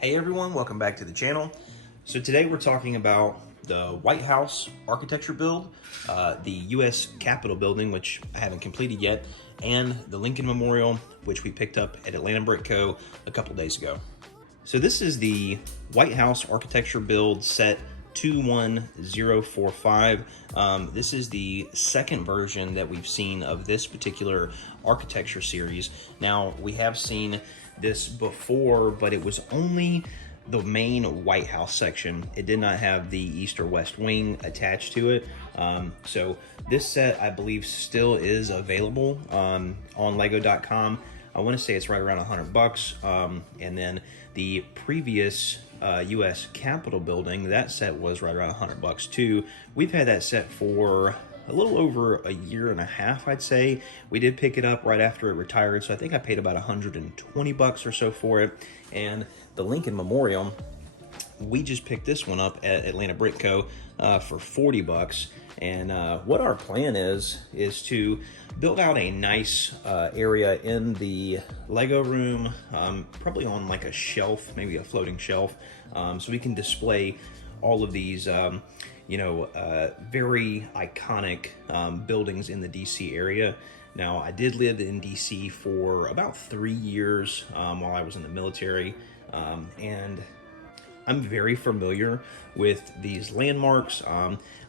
Hey everyone, welcome back to the channel. So today we're talking about the White House architecture build, the U.S. Capitol building, which I haven't completed yet, and the Lincoln Memorial, which we picked up at Atlanta Brick Co. a couple days ago. So this is the White House architecture build set 21045. This is the second version that we've seen of this particular architecture series. Now, we have seen this before, but it was only the main White House section. It did not have the east or west wing attached to it. So this set, I believe, still is available on lego.com. I want to say it's right around $100. And then the previous U.S. Capitol building, that set was right around $100 too. We've had that set for a little over a year and a half, I'd say. We did pick it up right after it retired, so I think I paid about $120 or so for it. And the Lincoln Memorial, we just picked this one up at Atlanta Brick Co. For $40. And what our plan is to build out a nice area in the Lego room, probably on like a shelf, maybe a floating shelf, so we can display all of these, very iconic buildings in the DC area. Now, I did live in DC for about 3 years while I was in the military, and I'm very familiar with these landmarks.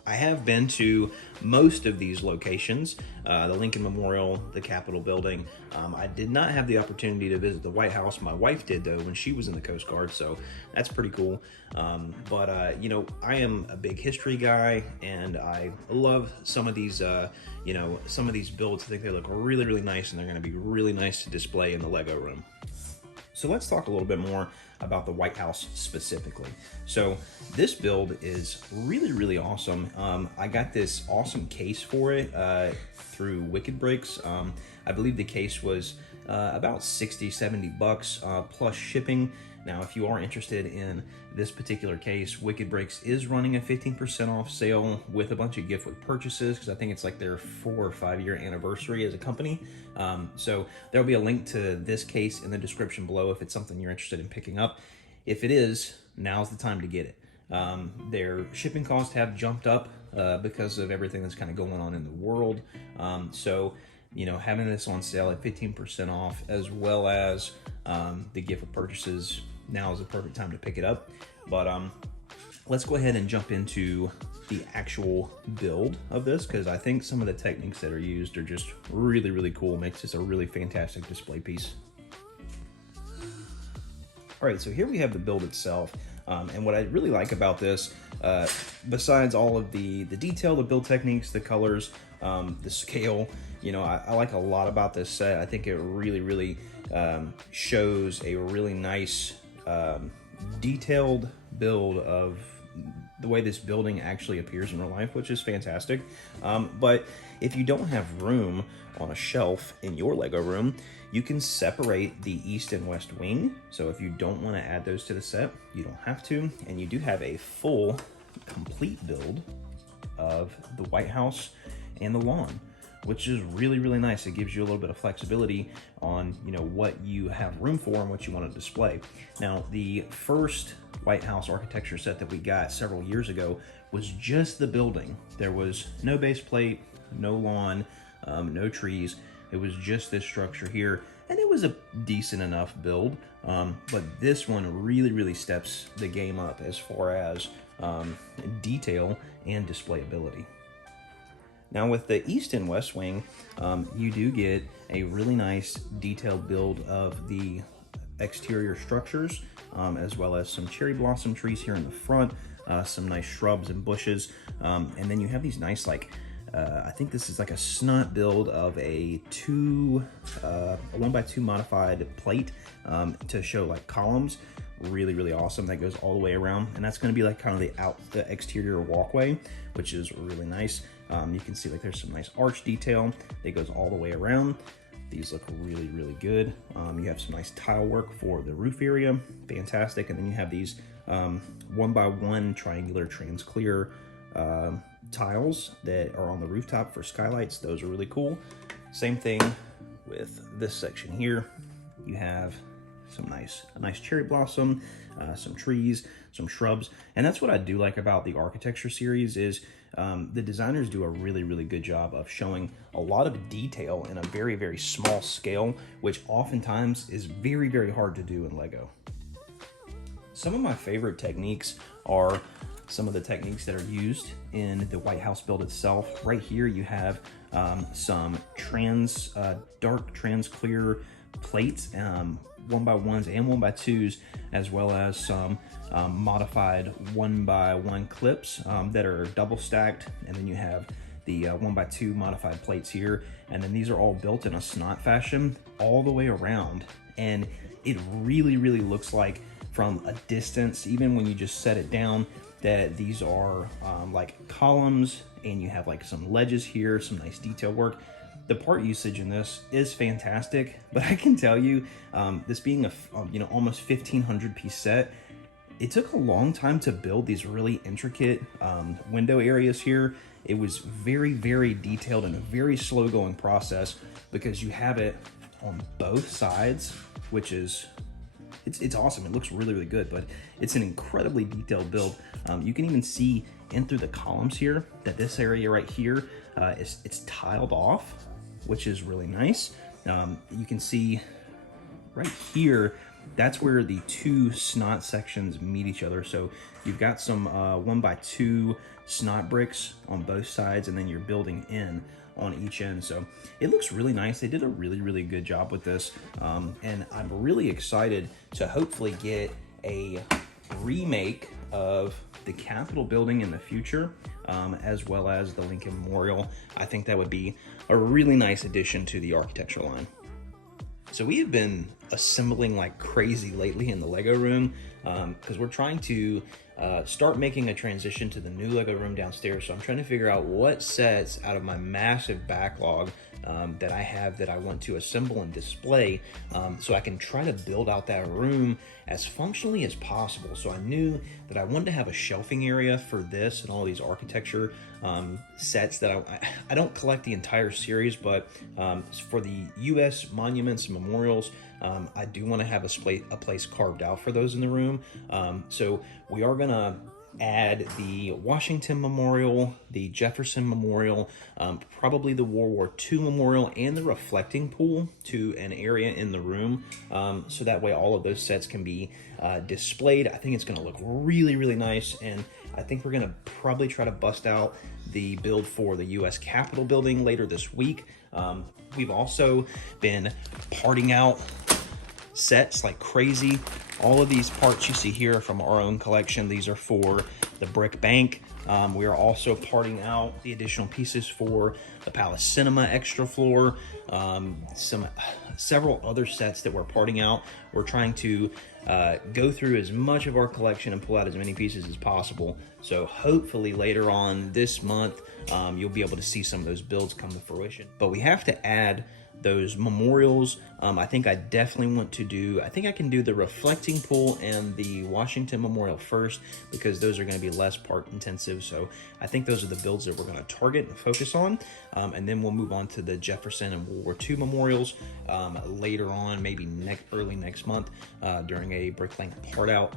I have been to most of these locations, the Lincoln Memorial, the Capitol building. I did not have the opportunity to visit the White House. My wife did, though, when she was in the Coast Guard, so that's pretty cool. But I am a big history guy, and I love some of these, some of these builds. I think they look really, really nice, and they're going to be really nice to display in the Lego room. So let's talk a little bit more about the White House specifically. So this build is really, really awesome. I got this awesome case for it through Wicked Bricks. I believe the case was about $60-70 plus shipping. Now, if you are interested in this particular case, Wicked Bricks is running a 15% off sale with a bunch of gift with purchases, because I think it's like their 4 or 5 year anniversary as a company. So there'll be a link to this case in the description below if it's something you're interested in picking up. If it is, now's the time to get it. Their shipping costs have jumped up because of everything that's kind of going on in the world. So having this on sale at 15% off, as well as the gift with purchases, now is the perfect time to pick it up. But let's go ahead and jump into the actual build of this, because I think some of the techniques that are used are just really, really cool. Makes this a really fantastic display piece. All right, so here we have the build itself. And what I really like about this, besides all of the detail, the build techniques, the colors, the scale, I like a lot about this set. I think it really, really shows a really nice detailed build of the way this building actually appears in real life, which is fantastic. But if you don't have room on a shelf in your Lego room, you can separate the east and west wing. So if you don't want to add those to the set, you don't have to. And you do have a full, complete build of the White House and the lawn, which is really, really nice. It gives you a little bit of flexibility on, what you have room for and what you want to display. Now, the first White House architecture set that we got several years ago was just the building. There was no base plate, no lawn, no trees. It was just this structure here, and it was a decent enough build. But this one really, really steps the game up as far as detail and displayability. Now, with the east and west wing, you do get a really nice detailed build of the exterior structures, as well as some cherry blossom trees here in the front, some nice shrubs and bushes, and then you have these nice, I think this is like a snot build of a 1x2 modified plate to show like columns. Really, really awesome. That goes all the way around, and that's going to be like kind of the exterior walkway, which is really nice. You can see like there's some nice arch detail that goes all the way around. These look really, really good. You have some nice tile work for the roof area, fantastic. And then you have these 1x1 triangular transclear tiles that are on the rooftop for skylights. Those are really cool. Same thing with this section here. You have a nice cherry blossom, some trees, some shrubs. And that's what I do like about the architecture series is the designers do a really, really good job of showing a lot of detail in a very, very small scale, which oftentimes is very, very hard to do in Lego. Some of my favorite techniques are some of the techniques that are used in the White House build itself. Right here you have some dark trans clear plates, 1x1s and 1x2s, as well as some modified 1x1 clips that are double stacked, and then you have the 1x2 modified plates here, and then these are all built in a snot fashion all the way around, and it really, really looks like from a distance, even when you just set it down, that these are like columns, and you have like some ledges here, some nice detail work. The part usage in this is fantastic, but I can tell you, this being a almost 1,500 piece set, it took a long time to build these really intricate window areas here. It was very, very detailed and a very slow going process because you have it on both sides, which is it's awesome. It looks really, really good, but it's an incredibly detailed build. You can even see in through the columns here that this area right here it's tiled off, which is really nice. You can see right here, that's where the two snot sections meet each other. So you've got some 1x2 snot bricks on both sides, and then you're building in on each end. So it looks really nice. They did a really, really good job with this. And I'm really excited to hopefully get a remake of the Capitol building in the future, as well as the Lincoln Memorial. I think that would be a really nice addition to the architecture line. So we have been assembling like crazy lately in the Lego room because we're trying to start making a transition to the new Lego room downstairs. So I'm trying to figure out what sets out of my massive backlog that I have that I want to assemble and display, so I can try to build out that room as functionally as possible. So I knew that I wanted to have a shelving area for this and all these architecture sets that I don't collect the entire series, but for the U.S. monuments and memorials, I do want to have a place carved out for those in the room. So we are gonna add the Washington Memorial, the Jefferson Memorial, probably the World War II Memorial, and the reflecting pool to an area in the room, so that way all of those sets can be displayed. I think it's going to look really, really nice, and I think we're going to probably try to bust out the build for the U.S. Capitol building later this week. We've also been parting out sets like crazy. All of these parts you see here are from our own collection. These are for the brick bank. We are also parting out the additional pieces for the Palace Cinema extra floor, several other sets that we're parting out. We're trying to go through as much of our collection and pull out as many pieces as possible. So hopefully later on this month, you'll be able to see some of those builds come to fruition. But we have to add those memorials. I think I definitely want to do, I think I can do the reflecting pool and the Washington Memorial first, because those are going to be less part intensive. So I think those are the builds that we're going to target and focus on. And then we'll move on to the Jefferson and World War II memorials later on, maybe early next month during a brick length part out.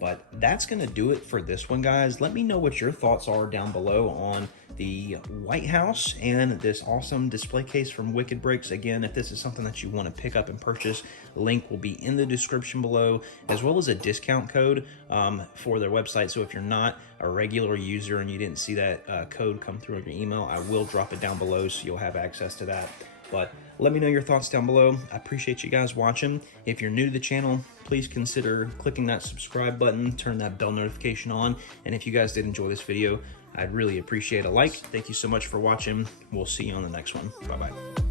But that's going to do it for this one, guys. Let me know what your thoughts are down below on the White House and this awesome display case from Wicked Bricks. Again, if this is something that you want to pick up and purchase, link will be in the description below, as well as a discount code for their website. So if you're not a regular user and you didn't see that code come through on your email, I will drop it down below so you'll have access to that. But let me know your thoughts down below. I appreciate you guys watching. If you're new to the channel, please consider clicking that subscribe button, turn that bell notification on. And if you guys did enjoy this video, I'd really appreciate a like. Thank you so much for watching. We'll see you on the next one. Bye-bye.